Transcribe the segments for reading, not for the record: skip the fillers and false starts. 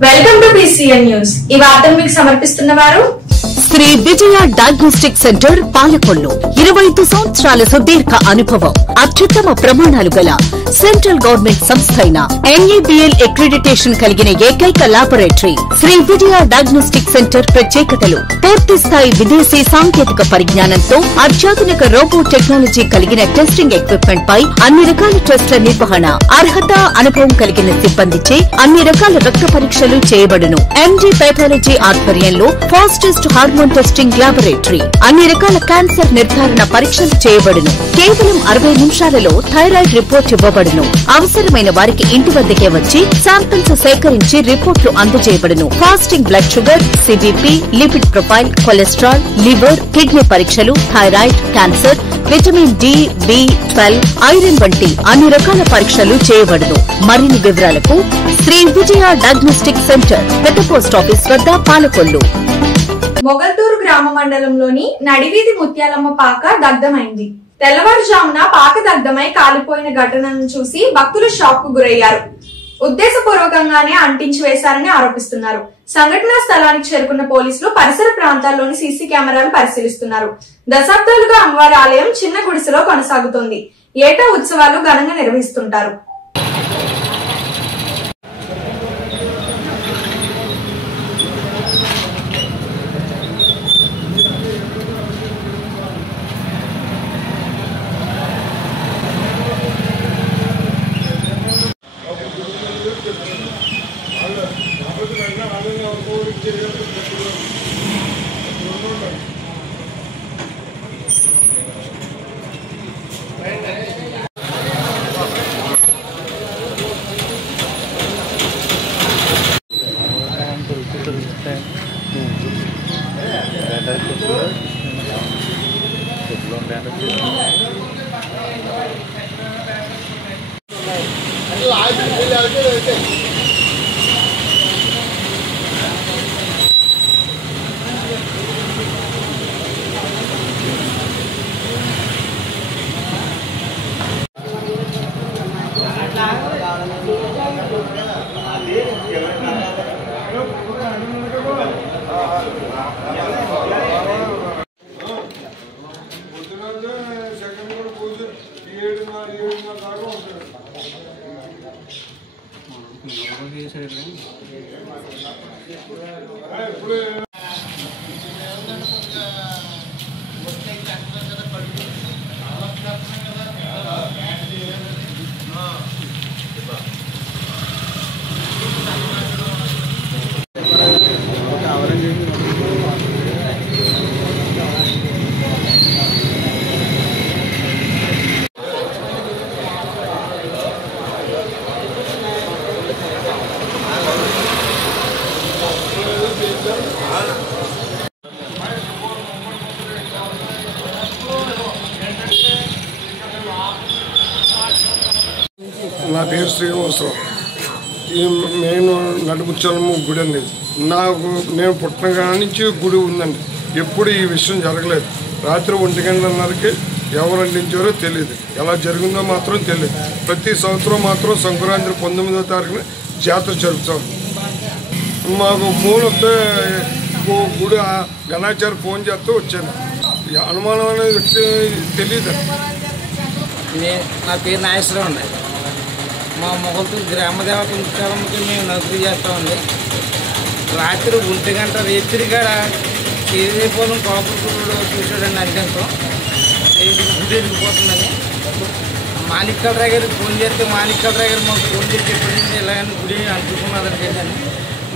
Welcome to PCN news. ఈ వార్తను మీకు సమర్పిస్తున్నవారు శ్రీ విజయ డయాగ్నోస్టిక్ సెంటర్ పాలకొల్లు. 25 సంవత్సరాల సుదీర్ఘ అనుభవం, అత్యుత్తమ ప్రమాణాలు గల సెంట్రల్ గవర్నమెంట్ సంస్థ అయిన NABL అక్రిడిటేషన్ కలిగిన ఏకైక laboratory Shri Vijaya diagnostic centre. ప్రత్యేకతలు: పూర్తి స్థాయి విదేశీ సాంకేతిక పరిజ్ఞానంతో అత్యాధునిక రోబో టెక్నాలజీ కలిగిన టెస్టింగ్ ఎక్విప్మెంట్ పై అన్ని రకాల టెస్టుల నిర్వహణ, అర్హత, అనుభవం కలిగిన సిబ్బందిచే అన్ని రకాల రక్త పరీక్షలు చేయబడును. MD పైథాలజీ ఆధ్వర్యంలో ఫాస్టెస్ట్ హార్మోన్ టెస్టింగ్ లాబొరేటరీ. అన్ని రకాల క్యాన్సర్ నిర్ధారణ పరీక్షలు చేయబడును. కేవలం 60 నిమిషాలలో థైరాయిడ్ రిపోర్ట్ ఇవ్వబడును. అవసరమైన వారికి ఇంటి వద్దకే వచ్చి శాంపిల్స్ సేకరించి రిపోర్టులు అందజేయబడును. Fasting blood sugar, CBP, lipid profile, cholesterol, liver, kidney పరీక్షలు, thyroid, cancer, vitamin D, B12, iron వంటి అన్ని రకాల పరీక్షలు చేయబడును. మరిన్ని వివరాలకు శ్రీ విజయ డయాగ్నోస్టిక్ సెంటర్, పెద్ద పోస్ట్ ఆఫీస్ వద్ద, పాలకొల్లు. మొగల్తూరు గ్రామ మండలంలోని నడివీధి ముత్యాలమ్మ పాక దగ్ధమైంది. తెల్లవారుజామున పాక దగ్ధమై కాలిపోయిన ఘటనను చూసి భక్తులు షాక్ కు గురయ్యారు. ఉద్దేశపూర్వకంగానే అంటించి వేశారని ఆరోపిస్తున్నారు. సంఘటనా స్థలానికి చేరుకున్న పోలీసులు పరిసర ప్రాంతాల్లోని సీసీ కెమెరాలు పరిశీలిస్తున్నారు. దశాబ్దాలుగా అమ్మవారి ఆలయం చిన్న గుడిసెలో కొనసాగుతోంది. ఏటా ఉత్సవాలు ఘనంగా నిర్వహిస్తుంటారు. నా పేరు శ్రీనివాసరావు. ఈ మెయిన్ నడిముత్యాలమ్మ గుడి అండి. నేను పుట్టిన నుంచి గుడి ఉందండి. ఎప్పుడు ఈ విషయం జరగలేదు. రాత్రి 1 గంటన్నరకి ఎవరు అందించారో తెలియదు. ఎలా జరిగిందో మాత్రం తెలియదు. ప్రతి సంవత్సరం మాత్రం సంక్రాంతి 19వ తారీఖున జాతర జరుపుతాం. మాకు ఫోన్ వస్తే గుడి గణాచారి ఫోన్ చేస్తే వచ్చాను. అనుమానం అనే వ్యక్తి తెలియదు. నా పేరు నాగేశ్వరరావు అండి. మా మొగల్తూరు గ్రామదేవత ఉత్సవంకి మేము నౌకరీ చేస్తామండి. రాత్రి 1 గంట రేత్రిగా చేరిపోవడం కాపుడు చూసాడండి. అంటంతో గుడి వెళ్ళిపోతుందని మాణిక్యాల గారికి ఫోన్ చేస్తే మాణిక్యాల గారు మాకు ఫోన్ చేసి చెప్పండి ఇలాగని గుడి అంటుకున్నదని చెప్పాను.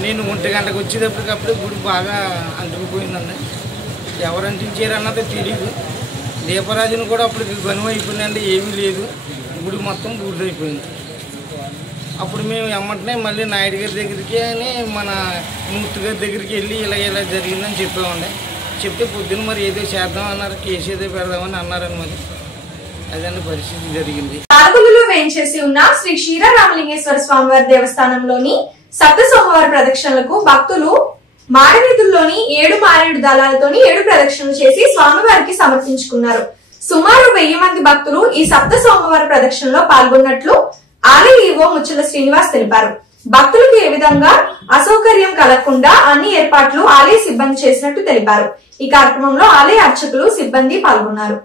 నేను 1 గంటకు వచ్చేటప్పటికప్పుడు గుడి బాగా అంటుకుపోయిందండి. ఎవరు అంటించారన్నది తెలియదు. దీపరాజును కూడా అప్పటికి గనువు అయిపోయిందండి. ఏమీ లేదు. గుడి మొత్తం బూడిదైపోయింది. అప్పుడు మేము వెంటనే మళ్ళీ నాయుడు గారి దగ్గరికి అని మన మూర్తి గారి దగ్గరికి వెళ్ళి ఇలా జరిగిందని చెప్పామండి. చెప్తే పొద్దున్న మరి ఏదో చేద్దాం అన్నారు. కేసు ఏదో పెడదామని అన్నారని మరి అదని పరిస్థితి జరిగింది. పాలకొల్లులో వేంచేసి ఉన్న శ్రీ క్షీరరామలింగేశ్వర స్వామివారి దేవస్థానంలోని సప్త సోమవార ప్రదక్షిణలకు భక్తులు మాడవీధుల్లోని 7 మారేడు దళాలతోని 7 ప్రదక్షిణలు చేసి స్వామివారికి సమర్పించుకున్నారు. సుమారు 1000 మంది భక్తులు ఈ సప్త సోమవార ప్రదక్షిణలో పాల్గొన్నట్లు ఆలయ ఈవో ముచ్చల శ్రీనివాస్ తెలిపారు. భక్తులకు ఏ విధంగా అసౌకర్యం కలగకుండా అన్ని ఏర్పాట్లు ఆలయ సిబ్బంది చేసినట్టు తెలిపారు. ఈ కార్యక్రమంలో ఆలయ అర్చకులు సిబ్బంది పాల్గొన్నారు.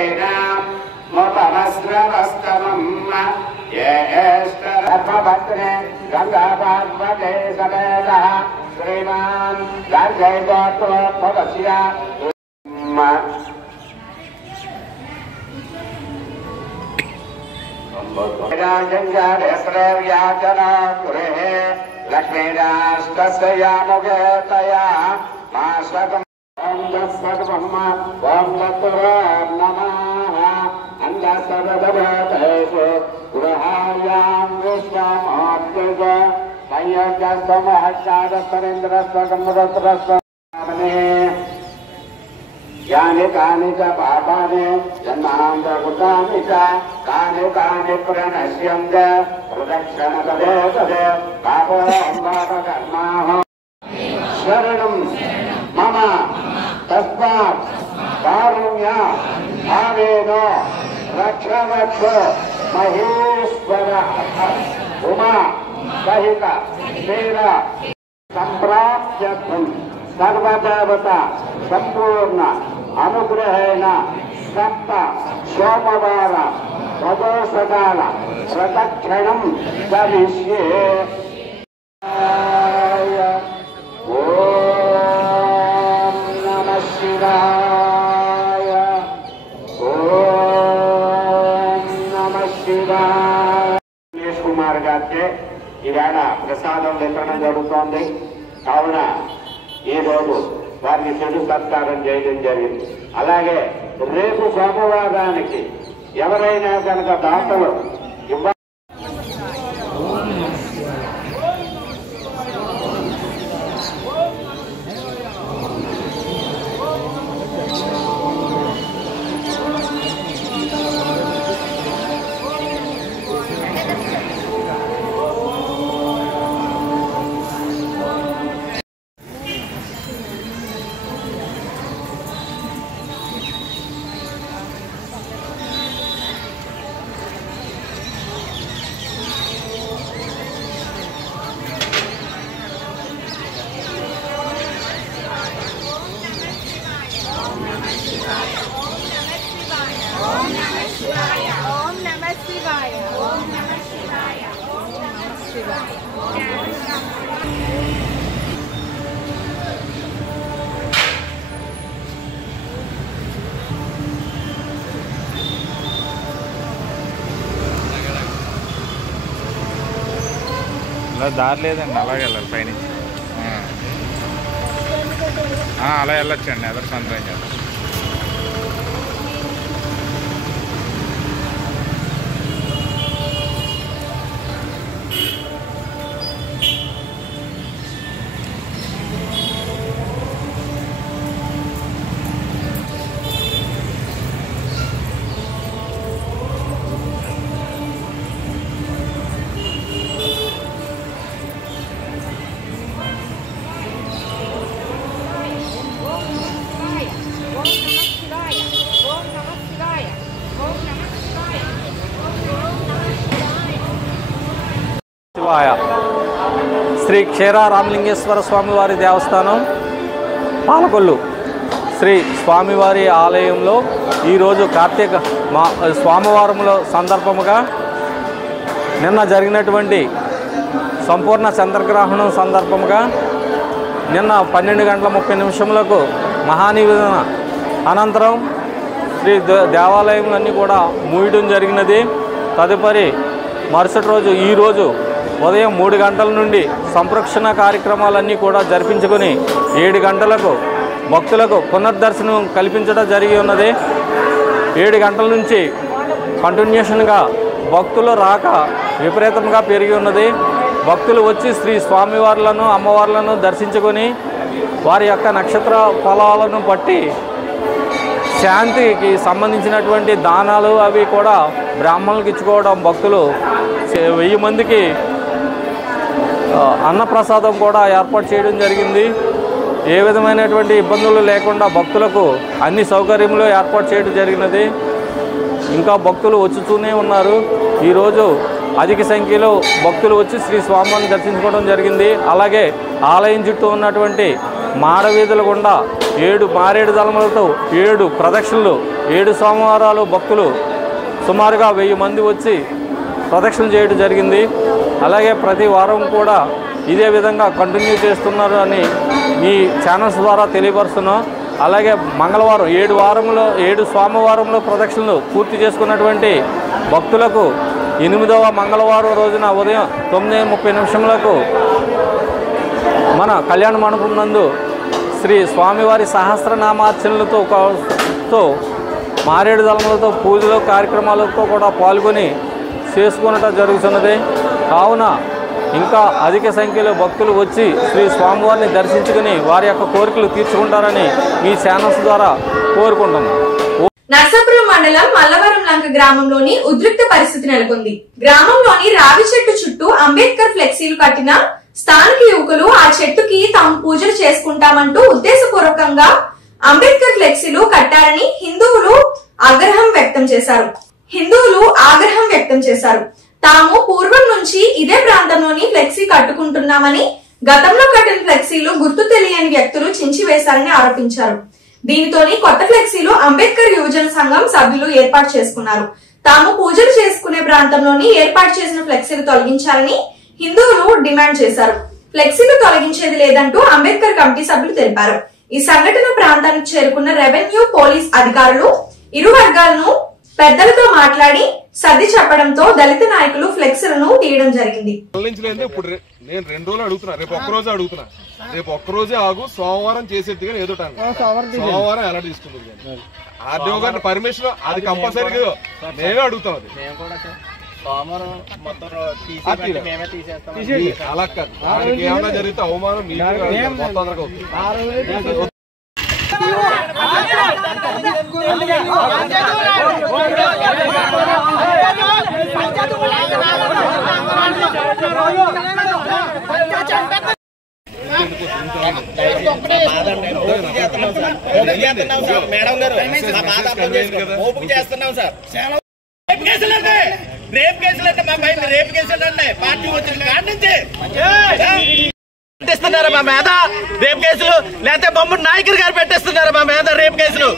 यानि कानि च पापानि जन्मान्तकृतानि च कानि कानि प्रणश्यन्ते प्रदक्षिणपदे तदे पापोऽहं पापकर्माः शरणं मम तस्मात् कारुण्य भावेन रक्षवत्स महेश्वरः उमा सहित तेन सम्प्राप्यर्थं सर्वदेवता संपूर्ण अनुग्रहेण सप्त सोमवार प्रदोषकाल प्रदक्षिणं करिष्ये। ओम नमः शिवाय। ओम नमः शिवाय। दिनेश कुमार गाరికి ఈవేళ ప్రసాదం వితరణ జరుగుతోంది. కావున ఈ రోజు వారికి చెడు సత్కారం చేయడం జరిగింది. అలాగే రేపు సోమవారానికి ఎవరైనా కనుక దాతలు ఇవ్వాలి. దారి లేదండి, అలాగే వెళ్ళాలి పైనుంచి. అలా వెళ్ళొచ్చండి, ఎదురు సంతరం చేద్దాం. శ్రీ క్షీరారామలింగేశ్వర స్వామివారి దేవస్థానం పాలకొల్లు శ్రీ స్వామివారి ఆలయంలో ఈరోజు కార్తీక స్వామివారంలో సందర్భముగా నిన్న జరిగినటువంటి సంపూర్ణ చంద్రగ్రహణం సందర్భముగా నిన్న 12:30 మహానివేదన అనంతరం శ్రీ దేవాలయములన్నీ కూడా మూయడం జరిగినది. తదుపరి మరుసటి రోజు ఈరోజు ఉదయం 3 గంటల నుండి సంరక్షణ కార్యక్రమాలన్నీ కూడా జరిపించుకొని 7 గంటలకు భక్తులకు పునర్దర్శనం కల్పించడం జరిగి ఉన్నది. 7 గంటల నుంచి కంటిన్యూషన్గా భక్తుల రాక విపరీతంగా పెరిగి ఉన్నది. భక్తులు వచ్చి శ్రీ స్వామివార్లను అమ్మవార్లను దర్శించుకొని వారి యొక్క నక్షత్ర ఫలాలను బట్టి శాంతికి సంబంధించినటువంటి దానాలు అవి కూడా బ్రాహ్మణులకు ఇచ్చుకోవడం, భక్తులు 1000 మందికి అన్నప్రసాదం కూడా ఏర్పాటు చేయడం జరిగింది. ఏ విధమైనటువంటి ఇబ్బందులు లేకుండా భక్తులకు అన్ని సౌకర్యములు ఏర్పాటు చేయడం జరిగినది. ఇంకా భక్తులు వచ్చుతూనే ఉన్నారు. ఈరోజు అధిక సంఖ్యలో భక్తులు వచ్చి శ్రీ స్వామివారిని దర్శించుకోవడం జరిగింది. అలాగే ఆలయం చుట్టూ ఉన్నటువంటి మాడవీధుల గుండా 7 మారేడు దళములతో 7 ప్రదక్షిణలు 7 సోమవారాలు భక్తులు సుమారుగా 1000 మంది వచ్చి ప్రదక్షిణలు చేయడం జరిగింది. అలాగే ప్రతి వారం కూడా ఇదే విధంగా కంటిన్యూ చేస్తున్నారు అని మీ ఛానల్స్ ద్వారా తెలియపరుస్తున్నాం. అలాగే మంగళవారం 7 సోమవారంలో ప్రదక్షిణలు పూర్తి చేసుకున్నటువంటి భక్తులకు 8వ మంగళవారం రోజున ఉదయం 9:30 మన కళ్యాణ మండపం నందు శ్రీ స్వామివారి సహస్రనామార్చనలతో మారేడు దళములతో పూజలు కార్యక్రమాలతో కూడా పాల్గొని చేసుకునటం జరుగుతున్నది. కావున ఇంకా అధిక సంఖ్యలో భక్తులు వచ్చి శ్రీ స్వామివారిని దర్శించుకుని వారి యొక్క కోరికలు తీర్చుకుంటారని మీ ఛానల్స్ ద్వారా కోరుకుంటున్నాం. నర్సాపురం మండలం మల్లవరం లంక గ్రామంలోని ఉద్రిక్త పరిస్థితి నెలకొంది. గ్రామంలోని రావి చెట్టు చుట్టూ అంబేద్కర్ ఫ్లెక్సీలు కట్టిన స్థానిక యువకులు ఆ చెట్టుకి తాము పూజలు చేసుకుంటామంటూ ఉద్దేశపూర్వకంగా అంబేద్కర్ ఫ్లెక్సీలు కట్టారని హిందువులు ఆగ్రహం వ్యక్తం చేశారు. తాము పూర్వం నుంచి ఇదే ప్రాంతంలోని ఫ్లెక్సీ కట్టుకుంటున్నామని, గతంలో కట్టిన ఫ్లెక్సీలు గుర్తు తెలియని వ్యక్తులు చించివేశారని ఆరోపించారు. దీనితోని కొత్త ఫ్లెక్సీలు అంబేద్కర్ యువజన సంఘం సభ్యులు ఏర్పాటు చేసుకున్నారు. తాము పూజలు చేసుకునే ప్రాంతంలోని ఏర్పాటు చేసిన ఫ్లెక్సీలు తొలగించాలని హిందువులు డిమాండ్ చేశారు. ఫ్లెక్సీలు తొలగించేది లేదంటూ అంబేద్కర్ కమిటీ సభ్యులు తెలిపారు. ఈ సంఘటన ప్రాంతానికి చేరుకున్న రెవెన్యూ పోలీస్ అధికారులు ఇరు వర్గాలను పెద్దలతో మాట్లాడి సర్ది చెప్పడంతో దళిత నాయకులు ఫ్లెక్సీలను తీయడం జరిగింది. ఇప్పుడు నేను 2 రోజులు అడుగుతున్నా, రేపు ఒక్కరోజు అడుగుతున్నా, రేపు ఒక్కరోజే ఆగు, సోమవారం చేసేది కానీ ఏదో సోమవారం ఎలా తీసుకుంటుంది ఆర్డీఓ గారిని పర్మిషన్ అది కంపల్సరీగా నేనే అడుగుతాను. అది అలా కాదు, దానికి ఏమైనా జరిగితే అవమానం మొత్తం అవుతుంది. మేడం గారు చేస్తున్నాం సార్. రేపు కేసులంటే మా పైన రేపు కేసులంటే పార్టీ వచ్చిన కాడి నుంచి పెట్టిస్తున్నారా మా మీద రేపు కేసులు, లేకపోతే బొమ్మడి నాయకులు గారు పెట్టేస్తున్నారా మా మీద రేపు కేసులు.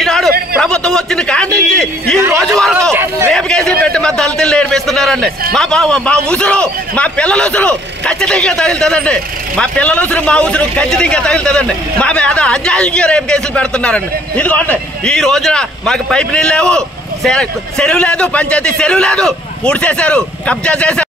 ఈనాడు ప్రభుత్వం వచ్చిన కాడి నుంచి ఈ రోజు వరకు రేపు కేసులు పెట్టి మా దళితులు ఏడిపిస్తున్నారండి. మా ఉసురు, మా పిల్లల ఉసురు ఖచ్చితంగా తగులుతుందండి. మా పిల్లల ఉసురు, మా ఉసురు ఖచ్చితంగా తగులుతుందండి. మా మీద అన్యాయంగా రేపు కేసులు పెడుతున్నారండి. ఇదిగోండి, ఈ రోజున మాకు పైపు నీళ్ళు లేవు, చెరువు లేదు, పంచాయతీ చెరువు లేదు, పూడ్చేశారు, కబ్జా చేశారు.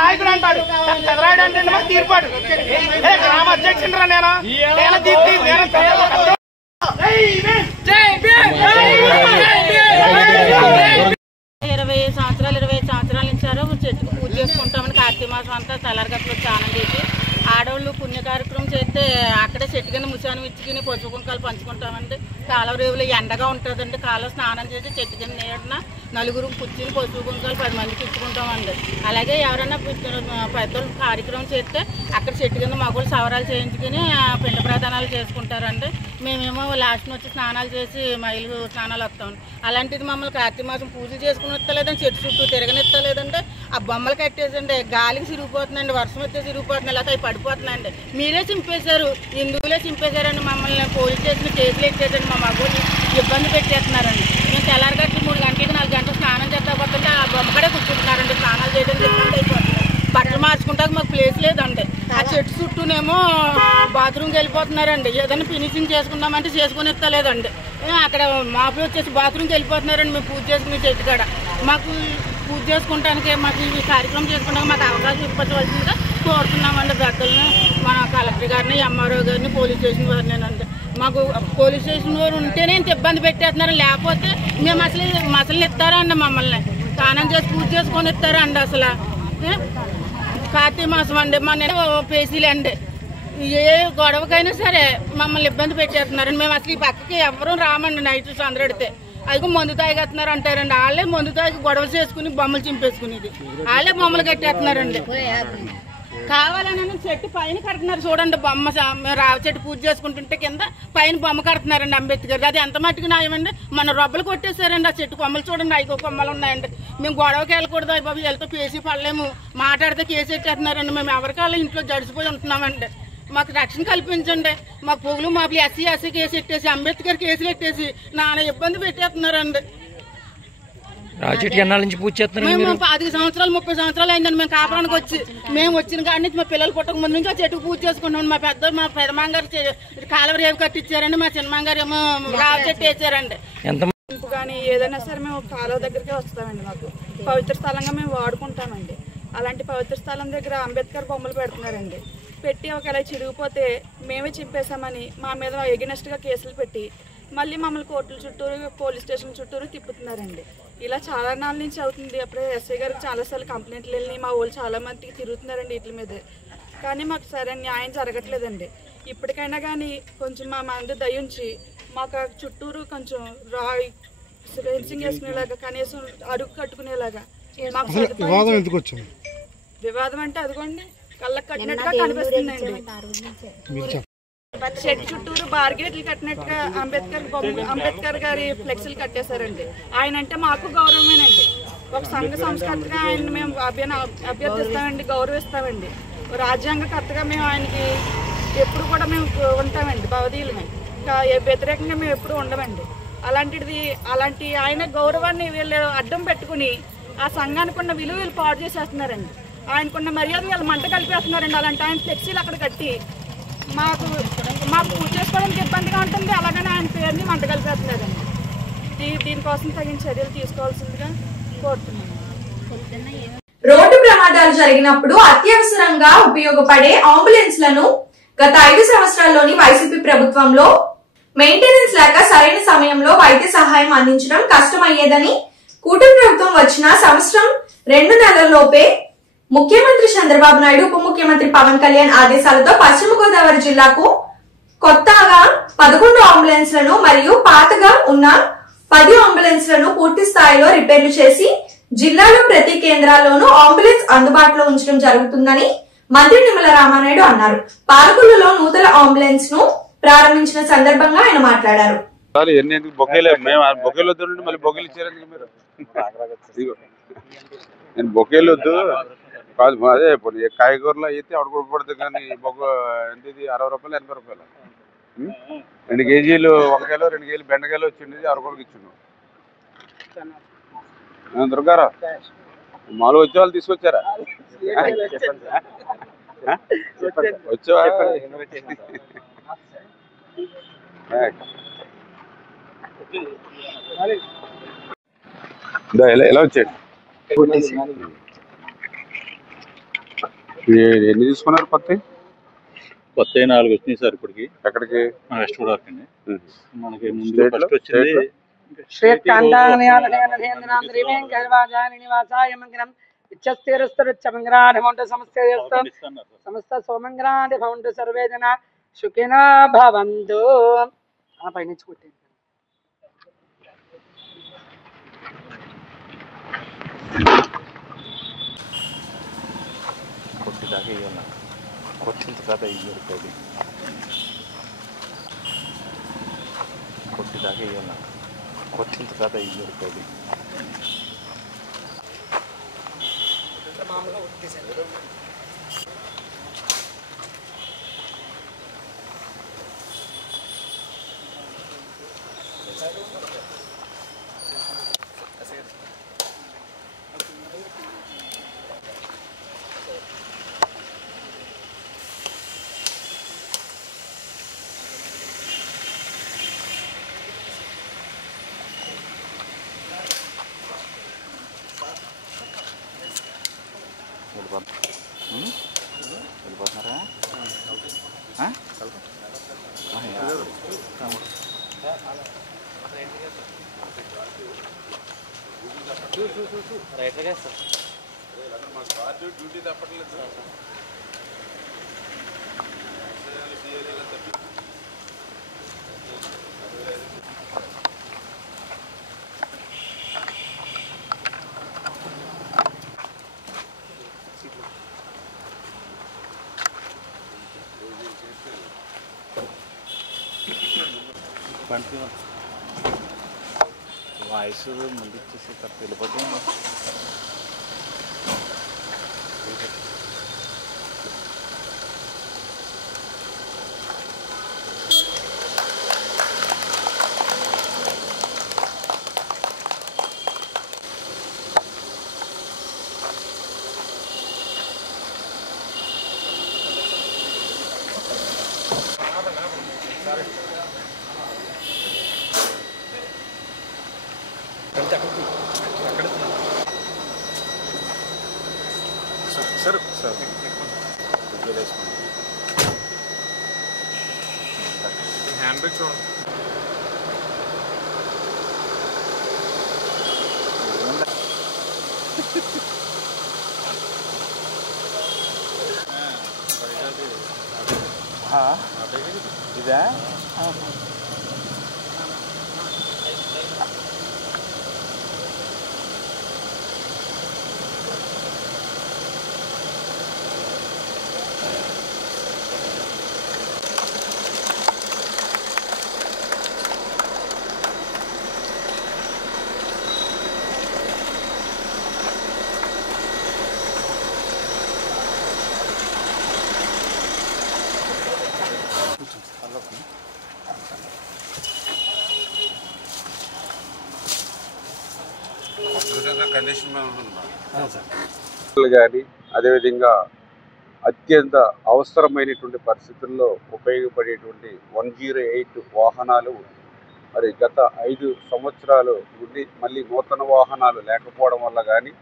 నాయకుడు అంటాడు చంద్రాయుడు అంటే తీర్పాడు గ్రామ అధ్యక్షుడు నేను 20 సంవత్సరాలు ఇచ్చారు. చెట్టుకు పూజ చేసుకుంటామని కార్తీక మాసం అంతా తెల్లారగట్లు స్నానం చేసి ఆడవాళ్ళు పుణ్య కార్యక్రమం చేస్తే అక్కడే చెట్టు కింద ముసానం ఇచ్చుకుని పసుపు కుంకాలు పంచుకుంటామండి. కాలువ రేవులో ఎండగా ఉంటుందండి. కాలువ స్నానం చేసి చెట్టు కింద నీడన నలుగురు కూర్చుని పసుపు కుంకాలు 10 మందికి ఇచ్చుకుంటామండి. అలాగే ఎవరైనా పెద్దలు కార్యక్రమం చేస్తే అక్కడ చెట్టు కింద మగవాళ్ళు సవరాలు చేయించుకుని పిండ ప్రదానాలు చేసుకుంటారండి. మేమేమో లాస్ట్ని వచ్చి స్నానాలు చేసి మైలు స్నానాలు వస్తామండి. అలాంటిది మమ్మల్ని కార్తీక మాసం పూజలు చేసుకుని ఇస్తలేదండి, చెట్టు చుట్టూ తిరగనిస్తలేదండి. ఆ బొమ్మలు కట్టేసండి గాలికి సిరిగిపోతుందండి, వర్షం వస్తే సిరిగిపోతుంది, లేకపోతే అవి పడిపోతున్నాయండి. మీరే చింపేశారు, హిందువులే చింపేశారండి మమ్మల్ని. పోలీస్ స్టేషన్ కేసులు ఎట్టేసండి, మా మగవాళ్ళు ఇబ్బంది పెట్టేస్తున్నారండి. మేము తెల్లారగట్టు 3 గంటలకి 4 గంటలు స్నానం చేస్తాకపోతే ఆ బొమ్మకడే కూర్చుంటున్నారండి. స్నానాలు చేయడానికి ఇబ్బంది అయిపోతుంది. బట్టలు మార్చుకుంటాక మాకు ప్లేస్ లేదండి. ఆ చెట్టు చుట్టూనేమో బాత్రూమ్కి వెళ్ళిపోతున్నారండి. ఏదైనా ఫినిషింగ్ చేసుకున్నామంటే చేసుకుని ఇస్తలేదండి. అక్కడ మాపులు వచ్చేసి బాత్రూమ్కి వెళ్ళిపోతున్నారండి. మేము పూజ చేసుకునే చెట్టు కాడ మాకు పూజ చేసుకుంటానికి, మాకు ఈ కార్యక్రమం చేసుకుంటానికి మాకు అవకాశం ఇవ్వవలసిందిగా కోరుతున్నామండి. పెద్దలను, మన కలెక్టర్ గారిని, ఎంఆర్ఓ గారిని, పోలీస్ స్టేషన్ వారినేనండి. మాకు పోలీస్ స్టేషన్ వారు ఉంటేనే ఇంత ఇబ్బంది పెట్టేస్తున్నారు, లేకపోతే మేము అసలు ఇస్తారండి. మమ్మల్ని స్నానం చేసి పూజ చేసుకొని ఇస్తారండి. అసలు కార్తీక మాసం అండి, మన పేసీలు అండి. ఏ గొడవకైనా సరే మమ్మల్ని ఇబ్బంది పెట్టేస్తున్నారండి. మేము అసలు ఈ పక్కకి ఎవరూ రామండి. నైట్ చంద్రడితే అది మందు తాగేస్తున్నారు అంటారండి. వాళ్ళే మందు తాగి గొడవ చేసుకుని బొమ్మలు చింపేసుకునేది, వాళ్ళే బొమ్మలు కట్టేస్తున్నారండి. కావాలని చెట్టు పైన కడుతున్నారు చూడండి బొమ్మ. రావి చెట్టు పూజ చేసుకుంటుంటే కింద పైన బొమ్మ కడుతున్నారండి అంబేద్కర్. అది ఎంత మట్టుకు న్యాయమండి? మన రొబ్బలు కొట్టేశారండి ఆ చెట్టు కొమ్మలు చూడండి, 5 కొమ్మలు ఉన్నాయండి. మేము గొడవకి వెళ్ళకూడదు, బాబు వెళ్తే కేసీ పడలేము, మాట్లాడితే కేసు పెట్టేస్తున్నారండి. మేము ఎవరికాళ్ళ ఇంట్లో జడిసిపోయి ఉంటున్నామండి. మాకు రక్షణ కల్పించండి. మాకు పొగులు మాపులు ఎస్సీ కేసు పెట్టేసి అంబేద్కర్ కేసులు పెట్టేసి నాన్న ఇబ్బంది పెట్టేస్తున్నారండి. నుంచి పూజ చేస్తున్నారు. మేము 10 సంవత్సరాలు 30 సంవత్సరాలు అయిందండి మేము కాపురానికి వచ్చి. మేము వచ్చిన కాడి నుంచి మా పిల్లలు పుట్టక ముందు నుంచి ఆ చెట్టుకు పూజ చేసుకుంటాం. మా పెదమంగారు కాలువ రేపు కట్టించారండి, మా చిన్నమంగారు ఏమో రావి చెట్టు వేసారండి. కానీ ఏదైనా సరే మేము కాలువ దగ్గరికే వస్తామండి. మాకు పవిత్ర స్థలంగా మేము వాడుకుంటామండి. అలాంటి పవిత్ర స్థలం దగ్గర అంబేద్కర్ బొమ్మలు పెడుతున్నారండి. పెట్టి ఒకవేళ చిరిగిపోతే మేమే చింపేశామని మా మీద ఎగనెస్ట్గా కేసులు పెట్టి మళ్ళీ మమ్మల్ని కోర్టుల చుట్టూరు పోలీస్ స్టేషన్ చుట్టూరు తిప్పుతున్నారండి. ఇలా చాలా నాళ్ళ నుంచి అవుతుంది. అప్పుడే ఎస్ఐ గారికి చాలాసార్లు కంప్లైంట్లు వెళ్ళి మా వాళ్ళు చాలా మందికి తిరుగుతున్నారండి వీటి మీద. కానీ మాకు సరైన న్యాయం జరగట్లేదండి. ఇప్పటికైనా కానీ కొంచెం మా మంది దయించి మాకు చుట్టూరు కొంచెం ఫెన్సింగ్ వేసుకునేలాగా, కనీసం అడుగు కట్టుకునేలాగా. వివాదం అంటే అదిగోండి కళ్ళకు కట్టినట్టుగా కనిపిస్తుందండి. షెడ్ చుట్టూరు బార్గేట్లు కట్టినట్టుగా అంబేద్కర్ గారి ఫ్లెక్సీలు కట్టేశారండి. ఆయన అంటే మాకు గౌరవమేనండి. ఒక సంఘ సంస్కర్తగా ఆయన మేము అభ్యర్థిస్తామండి, గౌరవిస్తామండి. రాజ్యాంగకర్తగా మేము ఆయనకి ఎప్పుడు కూడా మేము ఉంటామండి, భవదీయులమే. వ్యతిరేకంగా మేము ఎప్పుడు ఉండమండి. అలాంటి ఆయన గౌరవాన్ని వీళ్ళు అడ్డం పెట్టుకుని ఆ సంఘానికి ఉన్న విలువలు పాడు చేసేస్తున్నారండి. ఆయనకున్న మర్యాద వీళ్ళు మంట కలిపేస్తున్నారండి. అలాంటి ఆయన ఫ్లెక్సీలు అక్కడ కట్టి మాకు పూజ చేసుకోవడానికి ఇబ్బందిగా ఉంటుంది. అలాగనే ఆయన పేరుని మంట కలిపేస్తున్నారండి. దీనికోసం తగిన చర్యలు తీసుకోవాల్సిందిగా కోరుతున్నాను. రోడ్డు ప్రమాదాలు జరిగినప్పుడు అత్యవసరంగా ఉపయోగపడే అంబులెన్స్లను గత 5 సంవత్సరాల్లోని వైసీపీ ప్రభుత్వంలో మెయింటెనెన్స్ లేక సరైన సమయంలో వైద్య సహాయం అందించడం కష్టమయ్యేదని కూటమి ప్రభుత్వం వచ్చిన సంవత్సరం 2 నెలల్లోపే ముఖ్యమంత్రి చంద్రబాబు నాయుడు, ఉప ముఖ్యమంత్రి పవన్ కళ్యాణ్ ఆదేశాలతో పశ్చిమ గోదావరి జిల్లాకు కొత్తగా 11 అంబులెన్స్లను మరియు పాతగా ఉన్న 10 అంబులెన్స్లను పూర్తి స్థాయిలో రిపేర్లు చేసి జిల్లాలో ప్రతి కేంద్రాల్లోనూ అంబులెన్స్ అందుబాటులో ఉంచడం జరుగుతుందని మంత్రి నిమ్మల రామానాయుడు అన్నారు. పాలకొల్లులో నూతన అంబులెన్స్ ను ప్రారంభించిన సందర్భంగా ఆయన మాట్లాడారు. బొకేలొద్దు కాదు, అదే కాయగూరలో అయితే అడుగుపడదు. కానీ ఎంత 60 రూపాయలు 80 రూపాయలు 2 కేజీలు వంకాయలు 2 కేజీలు బెండకాయలు వచ్చింది 6 రూపాయలకి ఇచ్చిండు. దుర్గారా మాలు వచ్చే వాళ్ళు తీసుకొచ్చారా? వచ్చావా? ఎలా వచ్చాడు? ఎన్ని తీసుకున్నారు? కొత్త 4 వచ్చినాయి సార్ ఇప్పటికి. ఎక్కడికి? వెస్ట్ గోదావరికి అండి. మనకి ముందు ఫస్ట్ వచ్చింది సమస్త సోమంగ్రాది భవంతు సర్వే జన సుఖినో భవంతు. పైనుంచి కొట్టేది కొట్టిదాకా ఇవ్వాలి, కొట్టిన తర్వాత ఇవ్వరు కోడి, కొట్టిదాకా ఇవ్వాలి, కొట్టిన తర్వాత ఇవ్వరు కోడి. వెళ్ళిపోతున్నారా? రైట్గా సార్ డ్యూటీ తప్పట్లేదు. వాయిస్ ముందు ఇచ్చేసి తప్ప వెళ్ళిపోతుంది. सर सर हैंड ब्रेक हाँ इदा కండిషన్ కానీ అదేవిధంగా అత్యంత అవసరమైనటువంటి పరిస్థితుల్లో ఉపయోగపడేటువంటి 108 వాహనాలు మరి గత 5 సంవత్సరాలు ఉండి మళ్ళీ నూతన వాహనాలు లేకపోవడం వల్ల కానీ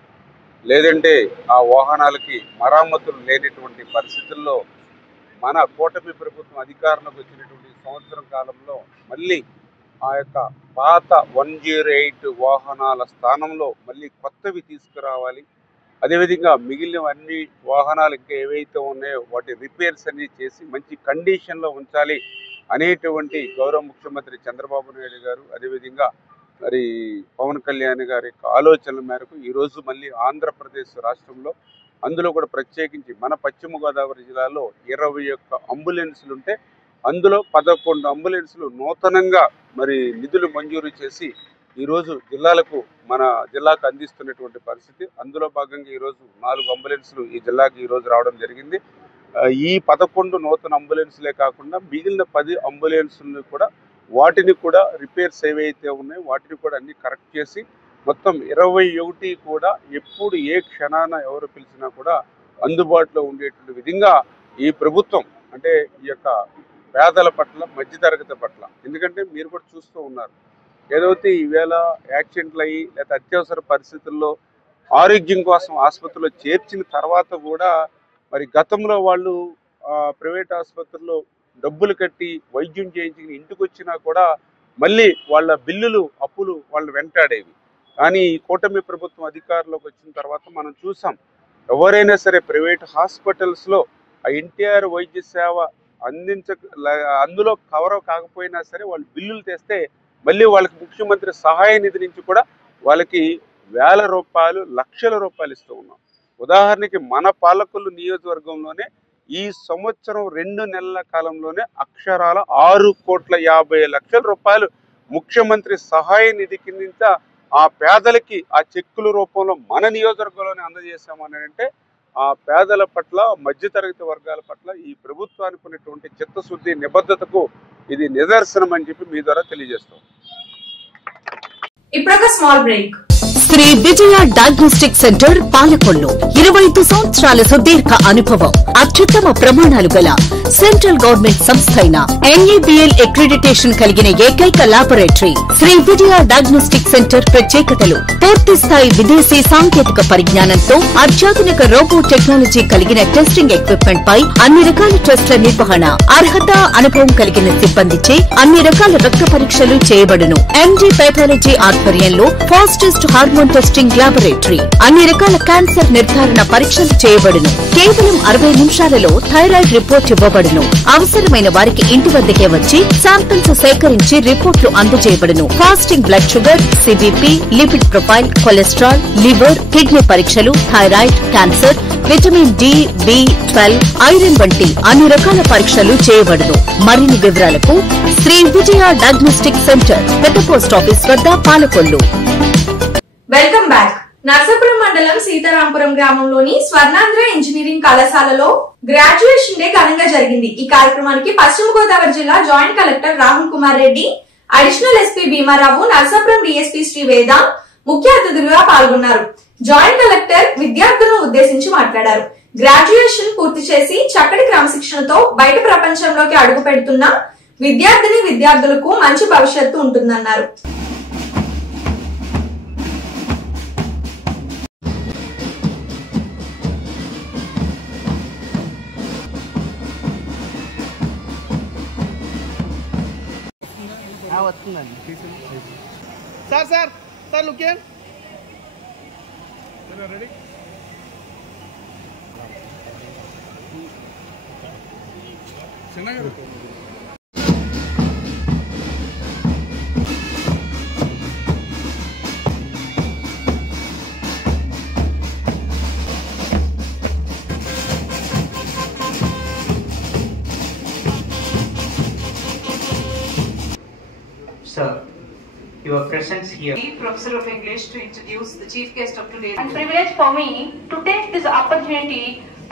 లేదంటే ఆ వాహనాలకి మరమ్మతులు లేనటువంటి పరిస్థితుల్లో మన కూటమి ప్రభుత్వం అధికారంలోకి వచ్చినటువంటి సంవత్సరం కాలంలో మళ్ళీ ఆ యొక్క పాత 108 వాహనాల స్థానంలో మళ్ళీ కొత్తవి తీసుకురావాలి. అదేవిధంగా మిగిలిన అన్ని వాహనాలు ఇంకా ఏవైతే ఉన్నాయో వాటి రిపేర్స్ అన్ని చేసి మంచి కండిషన్లో ఉంచాలి అనేటువంటి గౌరవ ముఖ్యమంత్రి చంద్రబాబు నాయుడు గారు అదేవిధంగా మరి పవన్ కళ్యాణ్ గారి ఆలోచనల మేరకు ఈరోజు మళ్ళీ ఆంధ్రప్రదేశ్ రాష్ట్రంలో అందులో కూడా ప్రత్యేకించి మన పశ్చిమ గోదావరి జిల్లాలో 21 అంబులెన్సులు ఉంటే అందులో 11 అంబులెన్సులు నూతనంగా మరి నిధులు మంజూరు చేసి ఈరోజు మన జిల్లాకు అందిస్తున్నటువంటి పరిస్థితి. అందులో భాగంగా ఈరోజు 4 అంబులెన్సులు ఈ జిల్లాకు ఈరోజు రావడం జరిగింది. ఈ 11 నూతన అంబులెన్సులే కాకుండా మిగిలిన 10 అంబులెన్సులను కూడా వాటిని కూడా రిపేర్స్ ఏవైతే ఉన్నాయో వాటిని కూడా అన్ని కరెక్ట్ చేసి మొత్తం 21 కూడా ఎప్పుడు ఏ క్షణాన ఎవరు పిలిచినా కూడా అందుబాటులో ఉండేటువంటి విధంగా ఈ ప్రభుత్వం అంటే ఈ యొక్క పేదల పట్ల మధ్యతరగతి పట్ల ఎందుకంటే మీరు కూడా చూస్తూ ఉన్నారు ఏదైతే ఈవేళ యాక్సిడెంట్లు అయ్యి లేదా అత్యవసర పరిస్థితుల్లో ఆరోగ్యం కోసం ఆసుపత్రిలో చేర్చిన తర్వాత కూడా మరి గతంలో వాళ్ళు ప్రైవేట్ ఆసుపత్రుల్లో డబ్బులు కట్టి వైద్యం చేయించుకుని ఇంటికి వచ్చినా కూడా మళ్ళీ వాళ్ళ బిల్లులు అప్పులు వాళ్ళు వెంటాడేవి. కానీ ఈ కూటమి ప్రభుత్వం అధికారంలోకి వచ్చిన తర్వాత మనం చూసాం ఎవరైనా సరే ప్రైవేట్ హాస్పిటల్స్లో ఆ ఎన్టీఆర్ వైద్య సేవ అందులో కవర్ కాకపోయినా సరే వాళ్ళు బిల్లులు తెస్తే మళ్ళీ వాళ్ళకి ముఖ్యమంత్రి సహాయ నిధి నుంచి కూడా వాళ్ళకి వేల రూపాయలు లక్షల రూపాయలు ఇస్తూ ఉన్నాం. ఉదాహరణకి మన పాలకొల్లు నియోజకవర్గంలోనే ఈ సంవత్సరం 2 నెలల కాలంలోనే అక్షరాల 6,50,00,000 రూపాయలు ముఖ్యమంత్రి సహాయ నిధి కింద ఆ పేదలకి ఆ చెక్కుల రూపంలో మన నియోజకవర్గంలోనే అందజేశామని అంటే ఆ పేదల పట్ల మధ్యతరగతి వర్గాల పట్ల ఈ ప్రభుత్వానికి ఉన్నటువంటి చిత్తశుద్ధి నిబద్ధతకు ఇది నిదర్శనం అని చెప్పి మీ ద్వారా తెలియజేస్తాం. ఇప్పుడు ఒక small break. Shri Vijaya diagnostic centre Palakollu 25 సంవత్సరాల సుదీర్ఘ అనుభవం అత్యుత్తమ ప్రమాణాలు గల సెంట్రల్ గవర్నమెంట్ సంస్థ అయిన NABL అక్రిడిటేషన్ కలిగిన ఏకైక laboratory Shri Vijaya diagnostic centre ప్రత్యేకతలు పూర్తి స్థాయి విదేశీ సాంకేతిక పరిజ్ఞానంతో అత్యాధునిక రోబో టెక్నాలజీ కలిగిన టెస్టింగ్ ఎక్విప్మెంట్ పై అన్ని రకాల టెస్టుల నిర్వహణ అర్హత అనుభవం కలిగిన సిబ్బందిచే అన్ని రకాల రక్త పరీక్షలు చేయబడును. MD పెథాలజీ ఆధ్వర్యంలో fastest hormone hormone testing laboratory, అన్ని రకాల క్యాన్సర్ నిర్ధారణ పరీక్షలు చేయబడును. కేవలం 60 నిమిషాలలో థైరాయిడ్ రిపోర్ట్ ఇవ్వబడును. అవసరమైన వారికి ఇంటి వద్దకే వచ్చి శాంపిల్స్ సేకరించి రిపోర్ట్లు అందజేయబడును. Fasting blood sugar, CBP, lipid profile, cholesterol, liver, kidney పరీక్షలు, థైరాయిడ్, క్యాన్సర్, విటమిన్ డి, బి12, ఐరన్ వంటి అన్ని రకాల పరీక్షలు చేయబడును. మరిన్ని వివరాలకు శ్రీ విజయ డయాగ్నోస్టిక్ సెంటర్, పెద్ద పోస్ట్ ఆఫీస్ వద్ద, పాలకొల్లు. Welcome back. నర్సాపురం మండలం సీతారాంపురం గ్రామంలోని స్వర్ణాంధ్ర ఇంజనీరింగ్ కళాశాలలో గ్రాడ్యుయేషన్ డే ఘనంగా జరిగింది. ఈ కార్యక్రమానికి పశ్చిమ గోదావరి జిల్లా joint collector Rahul Kumar Reddy, additional SP Bhimarao, Narsapuram DSP Shri Veda ముఖ్య అతిథులుగా పాల్గొన్నారు. జాయింట్ కలెక్టర్ విద్యార్థులను ఉద్దేశించి మాట్లాడారు. గ్రాడ్యుయేషన్ పూర్తి చేసి చక్కటి క్రమశిక్షణతో బయట ప్రపంచంలోకి అడుగు పెడుతున్న విద్యార్థులకు మంచి భవిష్యత్తు ఉంటుందన్నారు. సార్ లుక్ చేయండి. రెడీ? చిన్నగా Sir, your presence here. Professor of English to introduce the chief guest of today. And privilege for me to take this opportunity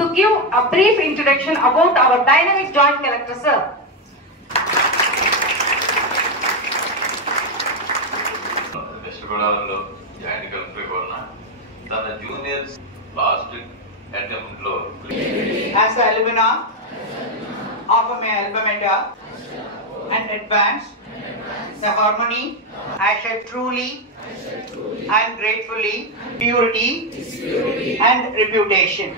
to give a brief introduction about our dynamic joint collector, sir. వెస్టగోళంలో joint collector కొన్నా తన juniors last attempt లో As the alumna of my alma mater and advance the harmony, I shall truly and gratefully purity and reputation.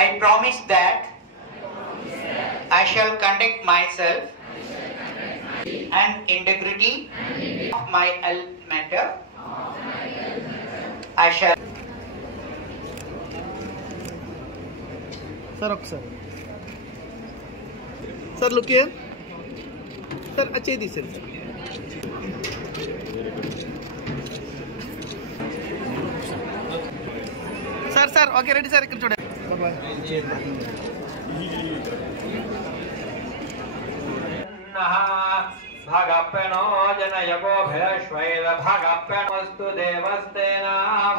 I promise that I shall conduct myself and integrity of my alma mater. I shall. Sir ఒకసారి sir look చేయండి. Sir అచ్చే తీసేది sir. Sir okay ready sir. ఇక్కడ చూడండి. భగప్రణో జనయగో భేష్వైద భగప్రణోస్తు దేవస్తేన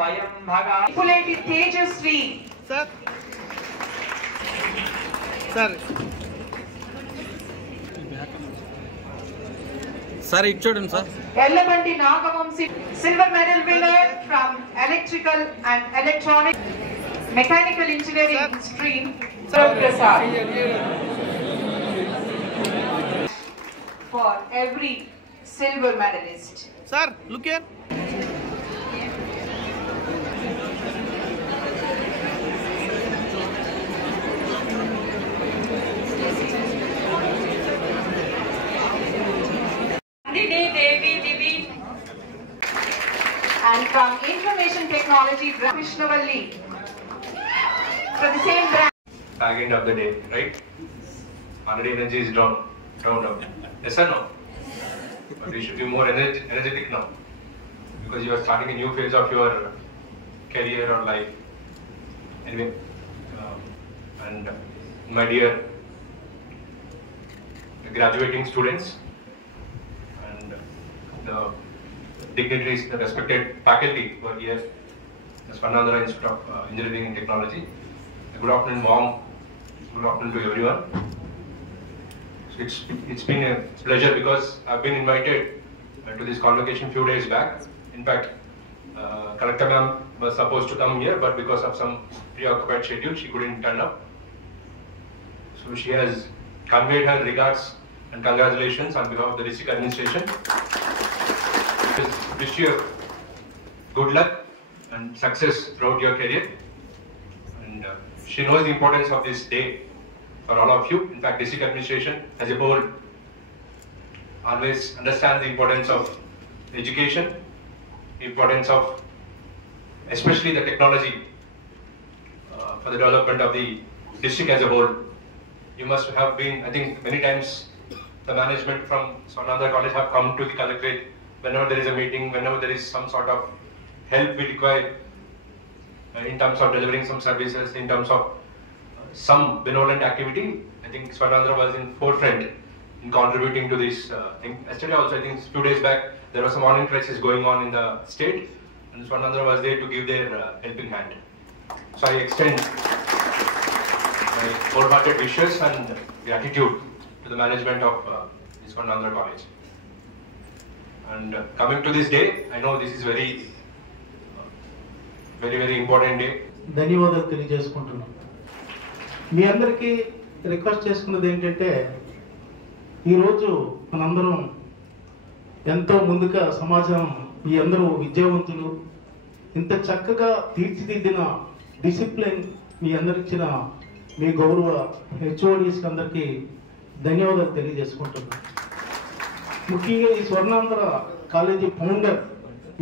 వయం భగ Equality Tejasvi. Sir sir sir ఇటు చూడండి sir. Ellamandi Nagavamsi, silver medal winner from electrical and electronic mechanical engineering stream, Sir Prasad. For every silver medalist. Sir, look here. And from information technology, Krishnavalli. For the same brand. Tag end of the day, right? Already energy is down out. Yes or no? But we should be more energetic now, because you are starting a new phase of your career or life. Anyway, and my dear graduating students and the dignitaries, the respected faculty who are here, the Swarnandhra Institute of Engineering and Technology. Good afternoon, warm. Good afternoon to everyone. So it's been a pleasure, because I've been invited to this convocation few days back. In fact, Collector Ma'am was supposed to come here, but because of some preoccupied schedule, she couldn't turn up. So she has conveyed her regards and congratulations on behalf of the district administration. Wish you good luck and success throughout your career. And she knows the importance of this day for all of you. In fact, district administration as a whole always understands the importance of education, the importance of especially the technology for the development of the district as a whole. You must have been, I think many times the management from Swarnandhara College have come to the collectorate whenever there is a meeting, whenever there is some sort of help we require in terms of delivering some services, in terms of some benevolent activity. I think Swarnandhara was in forefront in contributing to this thing. Yesterday also, I think 2 days back, there was some morning crisis going on in the state, and Swarnandhara was there to give their helping hand. So I extend my wholehearted wishes and gratitude to the management of Swarnandhara College. And coming to this day, I know this is very important day. ధన్యవాదాలు తెలియజేసుకుంటున్నాం. మీ అందరికీ request చేసుకున్నది ఏంటంటే, ఈరోజు మనందరం ఎంతో ముందుగా సమాజం, మీ అందరూ విద్యావంతులు, ఇంత చక్కగా తీర్చిదిద్దిన డిసిప్లిన్ మీ అందరిచ్చిన మీ గౌరవ హెచ్ఓడిస్ అందరికీ ధన్యవాదాలు తెలియజేసుకుంటున్నాం. ముఖ్యంగా ఈ స్వర్ణాంధ్ర కాలేజీ ఫౌండర్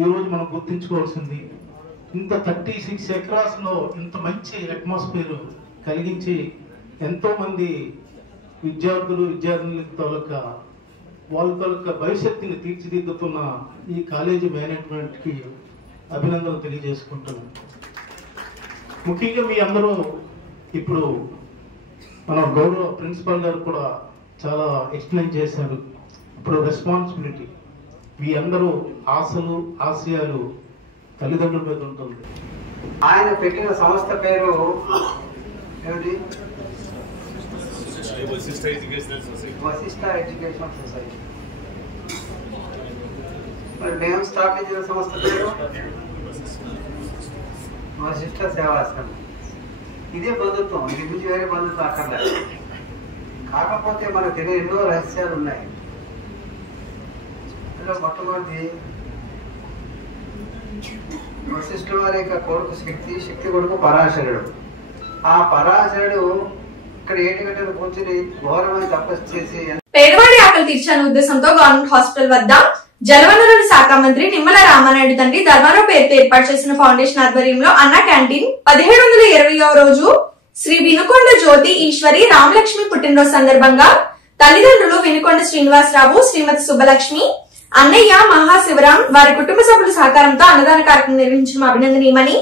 ఈరోజు మనం గుర్తించుకోవాల్సింది. ఇంత 36 ఎకరాస్లో ఇంత మంచి అట్మాస్ఫియర్ కలిగించి ఎంతోమంది విద్యార్థులు విద్యార్థుల తాలూకా వాళ్ళ తాలూకా భవిష్యత్తుని తీర్చిదిద్దుతున్న ఈ కాలేజీ మేనేజ్మెంట్కి అభినందనలు తెలియజేసుకుంటున్నాం. ముఖ్యంగా మీ అందరూ ఇప్పుడు మన గౌరవ ప్రిన్సిపాల్ గారు కూడా చాలా ఎక్స్ప్లెయిన్ చేశారు. ఇప్పుడు రెస్పాన్సిబిలిటీ, మీ అందరూ ఆశలు ఆశయాలు తల్లిదండ్రుల మీద ఉంటుంది. ఆయన పెట్టిన సంస్థ పేరు ఏమిటి? Vashishtha educational society. మరి మేము స్థాపించిన సంస్థ పేరు వశిష్ఠ సేవాశ్రమం. ఇదే బంధుత్వం, ఇది నుంచి వేరే బంధుత్వం అక్కర్లేదు. కాకపోతే మనకు తెలియని ఎన్నో రహస్యాలు ఉన్నాయి. అందులో మొట్టమొదటి వశిష్ఠుల వారి యొక్క కొడుకు శక్తి, శక్తి కొడుకు పరాశరుడు. ఆ పరాశరుడు ఇక్కడ 7 గంటలు కూర్చుని ఘోరమైన తపస్సు చేసి పేదవాడి ఆకలి తీర్చాలనే ఉద్దేశంతో గవర్నమెంట్ హాస్పిటల్ వద్ద జలవనరుల శాఖ మంత్రి నిమ్మల రామానాయుడు తండ్రి ధర్మారావు పేరుతో ఏర్పాటు చేసిన ఫౌండేషన్ ఆధ్వర్యంలో అన్న క్యాంటీన్ 1720వ రోజు శ్రీ వినుకొండ జ్యోతి ఈశ్వరి రామలక్ష్మి పుట్టినరోజు సందర్భంగా తల్లిదండ్రులు వినుకొండ శ్రీనివాసరావు, శ్రీమతి సుబ్బలక్ష్మి, అన్నయ్య మహాశివరాం వారి కుటుంబ సభ్యుల సహకారంతో అన్నదాన కార్యక్రమం నిర్వహించడం అభినందనీయమని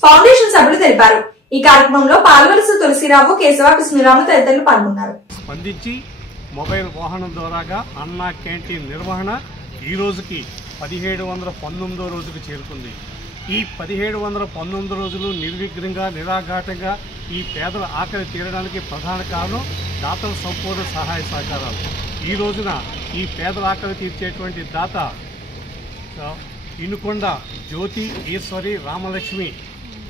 ఫౌండేషన్ సభ్యులు తెలిపారు. ఈ కార్యక్రమంలో పాల్వలస తులసిరావు, కేశవ కృష్ణరాము తదితరులు పాల్గొన్నారు. స్పందించి మొబైల్ వాహనం ద్వారాగా అన్న క్యాంటీన్ నిర్వహణ ఈ రోజుకి 1719వ రోజుకు చేరుకుంది. ఈ 1719 రోజులు నిర్విఘ్నంగా నిరాఘాటంగా ఈ పేదల ఆకలి తీరడానికి ప్రధాన కారణం దాతల సంపూర్ణ సహాయ సహకారాలు. ఈ రోజున ఈ పేదల ఆకలి తీర్చేటువంటి దాత వినుకొండ జ్యోతి ఈశ్వరి రామలక్ష్మి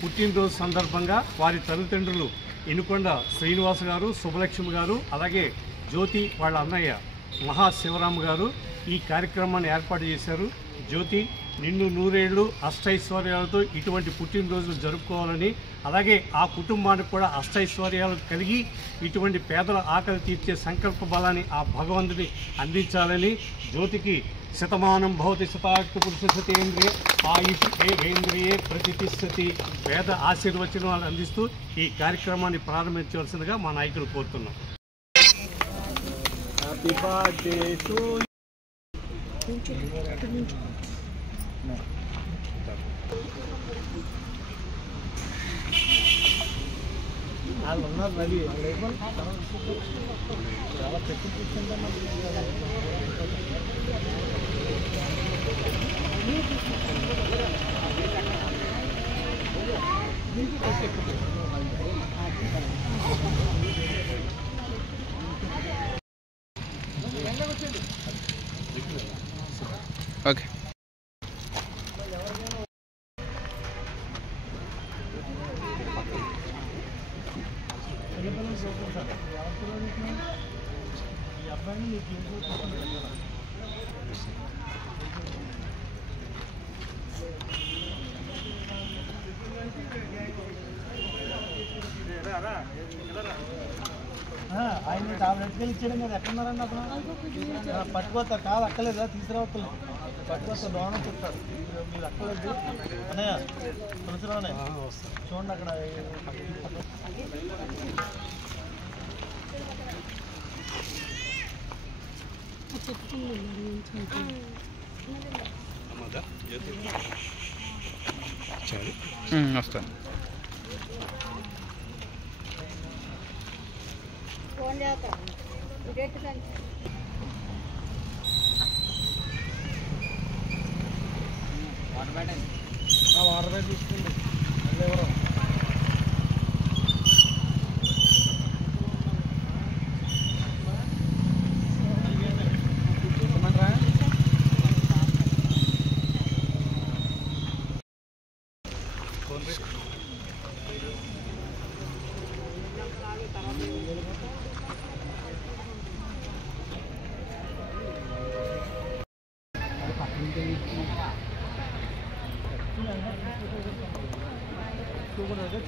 పుట్టినరోజు సందర్భంగా వారి తల్లిదండ్రులు వినుకొండ శ్రీనివాస గారు, సుబ్బలక్ష్మి గారు, అలాగే జ్యోతి వాళ్ళ అన్నయ్య మహాశివరామ్ గారు ఈ కార్యక్రమాన్ని ఏర్పాటు చేశారు. జ్యోతి నిన్ను నూరేళ్లు అష్టైశ్వర్యాలతో ఇటువంటి పుట్టినరోజులు జరుపుకోవాలని, అలాగే ఆ కుటుంబానికి కూడా అష్టైశ్వర్యాలు కలిగి ఇటువంటి పేదల ఆకలి తీర్చే సంకల్ప బలాన్ని ఆ భగవంతుని అందించాలని, జ్యోతికి శతమానం భవతి శతాయుః పురుషశతేంద్రియ ఆయుష్ ఏవేంద్రియే ప్రతిష్టతి వేద ఆశీర్వచనాలు అందిస్తూ ఈ కార్యక్రమాన్ని ప్రారంభించవలసిందిగా మా నాయకులు కోరుతున్నాం. హ్యాపీ బర్త్డే టు వాళ్ళు ఉన్నారు రెడీ చాలా పెట్టి ఓకే. ఆయన టాబ్లెట్కి వెళ్ళి ఇచ్చాడు కదా, ఎక్కడున్నారండి అతను? పట్టుకోస్తారు కాదు, అక్కలేదా తీసుకురావట్లేదు, పట్టుకొస్తారు లోన చెప్తారు మీరు అక్కలేదు అన్నయ్య తులసిరావునే చూడండి అక్కడ. వస్తాను. ఫోన్ చేస్తాను వాటర్ బ్యాగ్ తీసుకోండి మళ్ళీ ఎవరు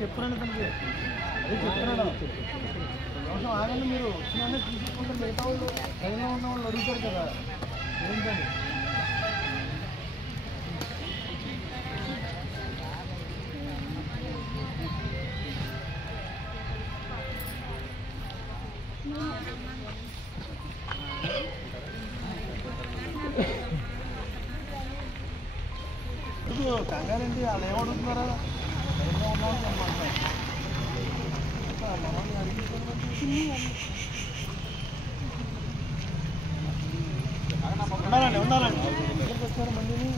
చెప్తున్నాను తనకి, అదే చెప్తున్నాను. కొంచెం ఆగండి, మీరు వచ్చిన తీసుకుంటే మిగతా వాళ్ళు ట్రైన్లో ఉన్న వాళ్ళు అడుగుతారు కదా ఏంటని. కంగారేంటి, వాళ్ళు ఏమడుగుతున్నారా? ఉండాలండి ఉండాలండి దగ్గరికి వచ్చారు మందిని.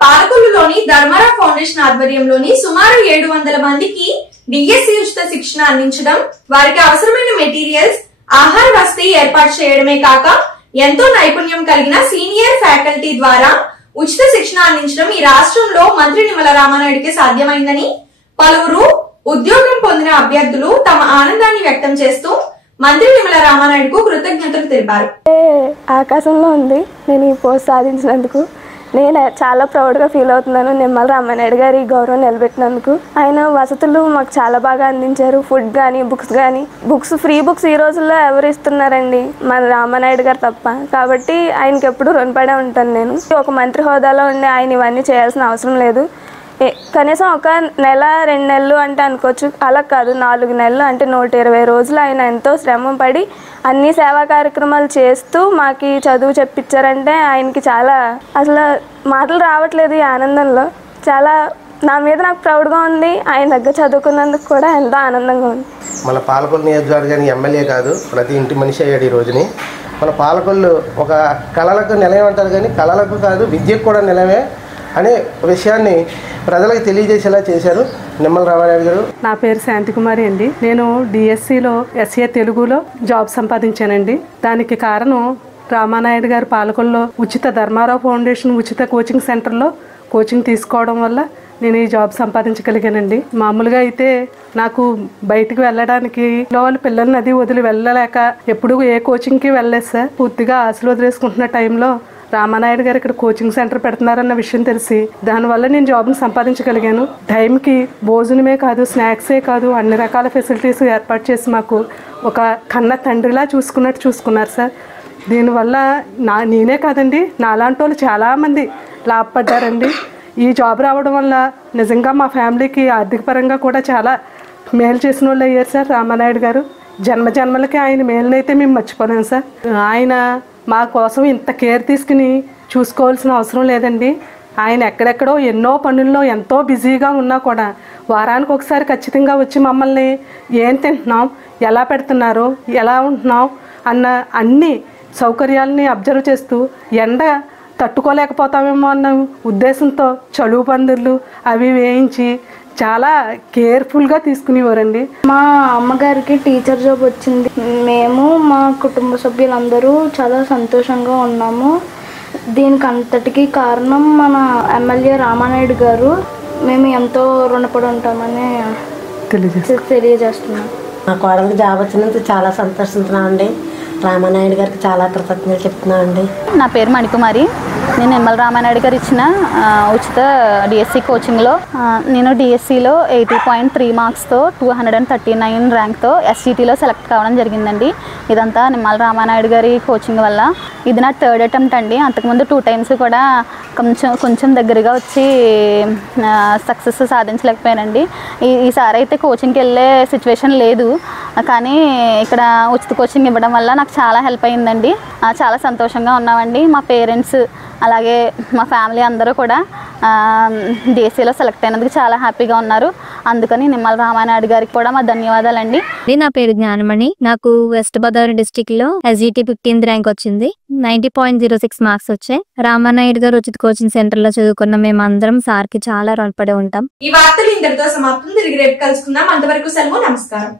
పాలకొల్లులోని ధర్మారా ఫౌండేషన్ ఆధ్వర్యంలోని సుమారు 700 మందికి డిఎస్సి ఉచిత శిక్షణ అందించడం, వారికి అవసరమైన మెటీరియల్స్, ఆహార వసతి ఏర్పాటు చేయడమే కాక ఎంతో నైపుణ్యం కలిగిన సీనియర్ ఫ్యాకల్టీ ద్వారా ఉచిత శిక్షణ అందించడం ఈ రాష్ట్రంలో మంత్రి నిమ్మల రామానాయుడికి సాధ్యమైందని పలువురు ఉద్యోగం పొందిన అభ్యర్థులు తమ ఆనందాన్ని వ్యక్తం చేస్తూ మంత్రి నిమ్మల రామానాయుడుకు కృతజ్ఞతలు తెలిపారు. ఆకాశంలో ఉంది నేను ఈ పోస్ట్ సాధించినందుకు. నేను చాలా ప్రౌడ్గా ఫీల్ అవుతున్నాను నిమ్మల రామానాయుడు గారి గౌరవం నిలబెట్టినందుకు. ఆయన వసతులు మాకు చాలా బాగా అందించారు. ఫుడ్ కానీ బుక్స్ ఫ్రీ బుక్స్ ఈ రోజుల్లో ఎవరు ఇస్తున్నారండి, మన రామానాయుడు గారు తప్ప. కాబట్టి ఆయనకి ఎప్పుడు రుణపడే ఉంటాను నేను. ఒక మంత్రి హోదాలో ఉండి ఆయన ఇవన్నీ చేయాల్సిన అవసరం లేదు. కనీసం ఒక నెల 2 నెలలు అంటే అనుకోవచ్చు, అలా కాదు 4 నెలలు అంటే 120 రోజులు ఆయన ఎంతో శ్రమ పడి అన్ని సేవా కార్యక్రమాలు చేస్తూ మాకు చదువు చెప్పించారంటే ఆయనకి చాలా అసలు మాటలు రావట్లేదు ఈ ఆనందంలో. చాలా నా మీద నాకు ప్రౌడ్గా ఉంది. ఆయన దగ్గర చదువుకున్నందుకు కూడా ఎంతో ఆనందంగా ఉంది. మన పాలకొల్లు నియోజకవర్గానికి ఎమ్మెల్యే కాదు, ప్రతి ఇంటి మనిషి అయ్యాడు ఈ రోజుని. మన పాలకొల్లు ఒక కళలకు నిలయం అంటారు, కానీ కళలకు కాదు విద్యకు కూడా నిలయమే అనే విషయాన్ని ప్రజలకు తెలియజేసేలా చేశారు నిమ్మల రామానాయుడు గారు. నా పేరు శాంతికుమారి అండి. నేను డిఎస్సిలో ఎస్ఏ తెలుగులో జాబ్ సంపాదించానండి. దానికి కారణం రామానాయుడు గారు పాలకొల్లో ఉచిత ధర్మారావు ఫౌండేషన్ ఉచిత కోచింగ్ సెంటర్లో కోచింగ్ తీసుకోవడం వల్ల నేను ఈ జాబ్ సంపాదించగలిగానండి. మామూలుగా అయితే నాకు బయటికి వెళ్ళడానికి వాళ్ళు పిల్లల్ని అది వదిలి వెళ్ళలేక ఎప్పుడు ఏ కోచింగ్కి వెళ్ళలేదు సార్. పూర్తిగా ఆశలు వదిలేసుకుంటున్న టైంలో రామానాయుడు గారు ఇక్కడ కోచింగ్ సెంటర్ పెడుతున్నారన్న విషయం తెలిసి దానివల్ల నేను జాబ్ని సంపాదించగలిగాను. టైంకి భోజనమే కాదు, స్నాక్సే కాదు, అన్ని రకాల ఫెసిలిటీస్ ఏర్పాటు చేసి మాకు ఒక కన్న తండ్రిలా చూసుకున్నారు సార్. దీనివల్ల నేనే కాదండి, నాలాంటి వాళ్ళు చాలామంది లాభపడ్డారండి. ఈ జాబ్ రావడం వల్ల నిజంగా మా ఫ్యామిలీకి ఆర్థిక పరంగా కూడా చాలా మేలు చేసిన వాళ్ళు అయ్యారు సార్ రామానాయుడు గారు. జన్మలకి ఆయన మేలునైతే మేము మర్చిపోలేము సార్. ఆయన మా కోసం ఇంత కేర్ తీసుకుని చూసుకోవాల్సిన అవసరం లేదండి. ఆయన ఎక్కడెక్కడో ఎన్నో పనుల్లో ఎంతో బిజీగా ఉన్నా కూడా వారానికి ఒకసారి ఖచ్చితంగా వచ్చి మమ్మల్ని ఏం తింటున్నాం, ఎలా పెడుతున్నారు, ఎలా ఉంటున్నాం అన్న అన్ని సౌకర్యాలని అబ్జర్వ్ చేస్తూ ఎండ తట్టుకోలేకపోతామేమో అన్న ఉద్దేశంతో చలువు పందిర్లు అవి వేయించి చాలా కేర్ఫుల్గా తీసుకునేవారండి. మా అమ్మగారికి టీచర్ జాబ్ వచ్చింది. మేము మా కుటుంబ సభ్యులందరూ చాలా సంతోషంగా ఉన్నాము. దీనికి అంతటికీ కారణం మన ఎమ్మెల్యే రామానాయుడు గారు. మేము ఎంతో రుణపడి ఉంటామని తెలియజేస్తున్నాం. మా కోడలికి జాబ్ వచ్చినందుకు చాలా సంతోషిస్తున్నామండి. రామానాయుడు గారికి చాలా కృతజ్ఞతలు చెప్తున్నామండి. నా పేరు మణికుమారి. నేను నిమ్మల రామానాయుడు గారు ఇచ్చిన ఉచిత డిఎస్సి కోచింగ్లో నేను డిఎస్సిలో 80.3 మార్క్స్తో 239 ర్యాంక్తో ఎస్జిటిలో సెలెక్ట్ కావడం జరిగిందండి. ఇదంతా నిమ్మల రామానాయుడు గారి కోచింగ్ వల్ల. ఇది నా 3rd అటెంప్ట్ అండి. అంతకుముందు 2 times కూడా కొంచెం దగ్గరగా వచ్చి సక్సెస్ సాధించలేకపోయానండి. ఈసారి అయితే కోచింగ్కి వెళ్ళే సిచ్యువేషన్ లేదు, కానీ ఇక్కడ ఉచిత కోచింగ్ ఇవ్వడం వల్ల నాకు చాలా హెల్ప్ అయిందండి. చాలా సంతోషంగా ఉన్నామండి. మా పేరెంట్స్ అలాగే మా ఫ్యామిలీ అందరూ కూడా డిఎస్సిలో సెలెక్ట్ అయినందుకు చాలా హ్యాపీగా ఉన్నారు. అందుకని నిమ్మల రామానాయుడు గారికి కూడా మా ధన్యవాదాలండి. నా పేరు జ్ఞానమణి. నాకు వెస్ట్ గోదావరి డిస్టిక్ లో ఎస్జిటి 15th ర్యాంక్ వచ్చింది. 90.06 మార్క్స్ వచ్చాయి. రామానాయుడు గారు ఉచిత కోచింగ్ సెంటర్ లో చదువుకున్న మేమందరం సార్ కి చాలా రుణపడి ఉంటాం. ఈ వార్తలు ఇంతటితో సమాప్తం. తిరిగి రేపు కలుసుకుందాం. అంతవరకు సెలవు. నమస్కారం.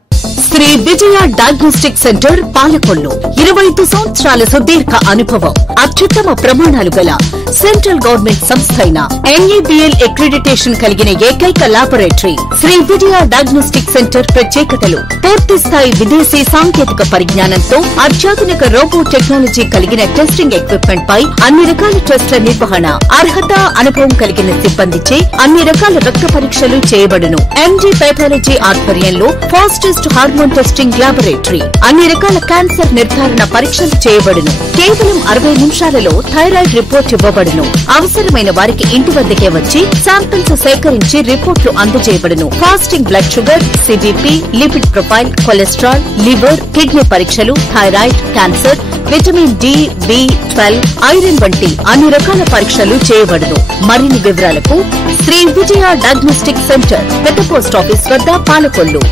శ్రీ విజయ డయాగ్నోస్టిక్ సెంటర్ పాలకొల్లు 25 సంవత్సరాల సుదీర్ఘ అనుభవం, అత్యుత్తమ ప్రమాణాలు గల సెంట్రల్ గవర్నమెంట్ సంస్థ అయిన NABL అక్రిడిటేషన్ కలిగిన ఏకైక laboratory Shri Vijaya diagnostic centre. ప్రత్యేకతలు: పూర్తి స్థాయి విదేశీ సాంకేతిక పరిజ్ఞానంతో అత్యాధునిక రోబో టెక్నాలజీ కలిగిన టెస్టింగ్ ఎక్విప్మెంట్ పై అన్ని రకాల టెస్టుల నిర్వహణ, అర్హత, అనుభవం కలిగిన సిబ్బందిచే అన్ని రకాల రక్త పరీక్షలు చేయబడును. MD పెథాలజీ ఆధ్వర్యంలో ఫాస్టెస్ట్ హార్మోన్ టెస్టింగ్ లాబొరేటరీ. అన్ని రకాల క్యాన్సర్ నిర్ధారణ పరీక్షలు చేయబడును. కేవలం 60 నిమిషాలలో థైరాయిడ్ రిపోర్ట్ ఇవ్వబడును. అవసరమైన వారికి ఇంటి వద్దకే వచ్చి శాంపిల్స్ సేకరించి రిపోర్ట్లు అందజేయబడును. Fasting blood sugar, CBP, lipid profile, cholesterol, liver, kidney పరీక్షలు, thyroid, cancer, vitamin D, B12, iron వంటి అన్ని రకాల పరీక్షలు చేయబడును. మరిన్ని వివరాలకు శ్రీ విజయ డయాగ్నోస్టిక్ సెంటర్, పెద్ద పోస్ట్ ఆఫీస్ వద్ద, పాలకొల్లు.